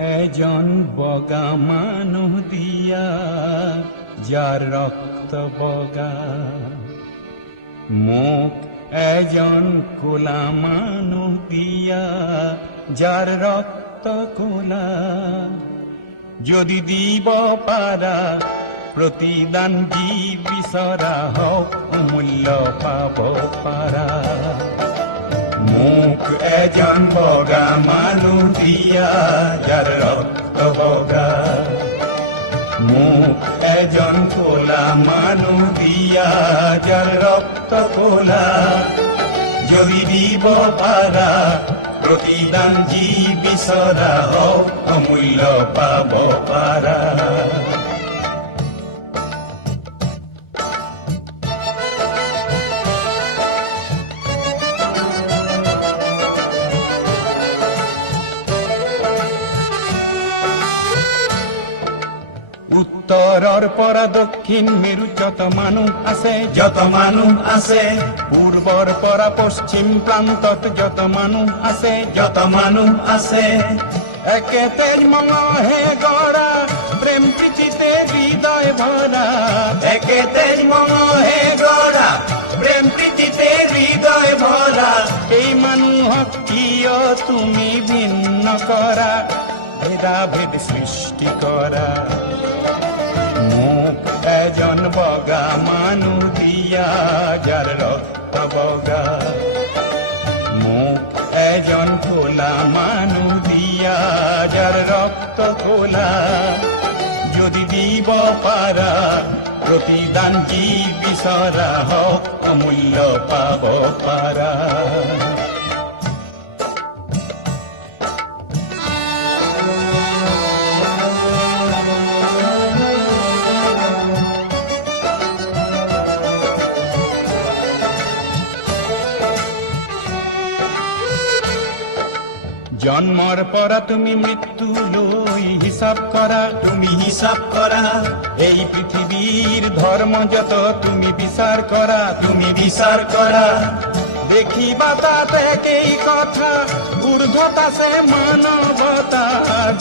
এজন বগা মানুহ দিয়া যাৰ ৰক্ত বগা, মোক এজন কোলা মানুহ দিয়া যাৰ ৰক্ত কোলা। যদি দিব পাৰা প্ৰতিদান যি বিচৰা হওক অমূল্য পাব পাৰা। মোক এজন বগা মানুহ দিয়া যাৰ ৰক্ত বগা, মোক এজন কোলা মানুহ দিয়া যাৰ ৰক্ত কোলা। যদি দিব পাৰা প্ৰতিদান যি বিচৰা হওক অমূল্য পাব পাৰা। উত্তৰৰ পৰা দক্ষিণ মেৰু যত মানুহ আছে, যত মানুহ আছে, পূৰ্বৰ পৰা পশ্চিম প্ৰান্তত যত মানুহ আছে, যত মানুহ আছে, একে তেজ মঙহে গঢ়া প্ৰেম প্ৰীতিতে হৃদয় ভৰা, একে তেজ মঙহে গঢ়া প্ৰেম প্ৰীতিতে হৃদয় ভৰা। এই মানুহক কিয় তুমি ভিন্ন কৰা, ভেদাভেদ সৃষ্টি কৰা। মোক এজন বগা মানুহ দিয়া যাৰ ৰক্ত বগা, মোক এজন কোলা মানুহ দিয়া যাৰ ৰক্ত কোলা। যদি দিব পাৰা প্ৰতিদান যি বিচৰা হওক অমূল্য পাব পাৰা। জন্মৰ পৰা তুমি মৃত্যুলৈ হিচাপ কৰা, তুমি হিচাপ কৰা। এই পৃথিৱীৰ ধৰ্ম যত তুমি বিচাৰ কৰা, তুমি বিচাৰ কৰা। দেখিবা তাত একেই কথা, ঊৰ্ধ্বত আছে মানৱতা।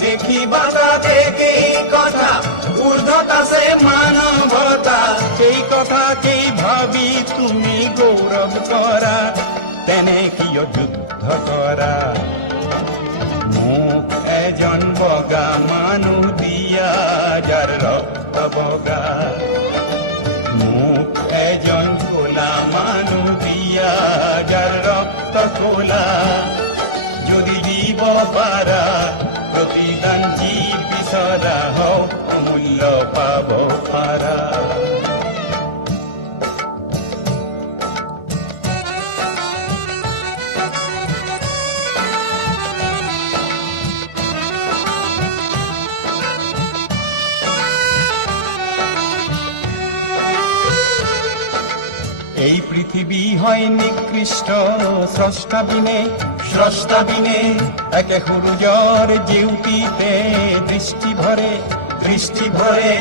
দেখিবা তাত একেই কথা, ঊৰ্ধ্বত আছে মানৱতা। সেই কথাকেই ভাবি তুমি গৌৰৱ কৰা, তেনে কিয় যুদ্ধ কৰা। মোক এজন বগা মানুহ দিয়া যাৰ ৰক্ত বগা, মোক এজন কোলা মানুহ দিয়া যাৰ ৰক্ত কোলা। যদি দিব পাৰা প্ৰতিদান যি বিচৰা হওক অমূল্য পাব পাৰা। এই পৃথিৱী হয় নিকৃষ্ট স্ৰষ্টা বিনে, স্ৰষ্টা বিনে। একে সূৰুযৰ জেউতিতে দৃষ্টি ভৰে, দৃষ্টি ভৰে।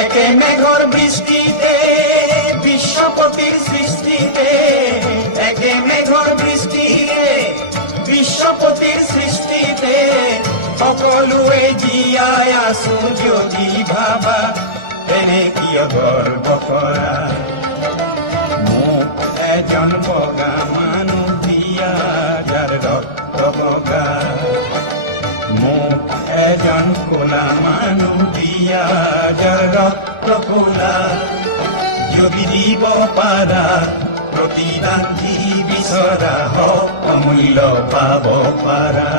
একে মেঘৰ বৃষ্টিতে বিশ্বপতিৰ সৃষ্টিতে, একে মেঘৰ বৃষ্টিতে বিশ্বপতিৰ সৃষ্টিতে। সকলোৱে জীয়াই আছো যদি ভাবা, তেনে কিয় গৰ্ব কৰা। মোক এজন বগা মানুহ দিয়া যাৰ ৰক্ত বগা, মোক এজন কোলা মানুহ দিয়া যাৰ ৰক্ত কোলা। যদি দিব পাৰা প্ৰতিদান যি বিচৰা হওক অমূল্য পাব পাৰা।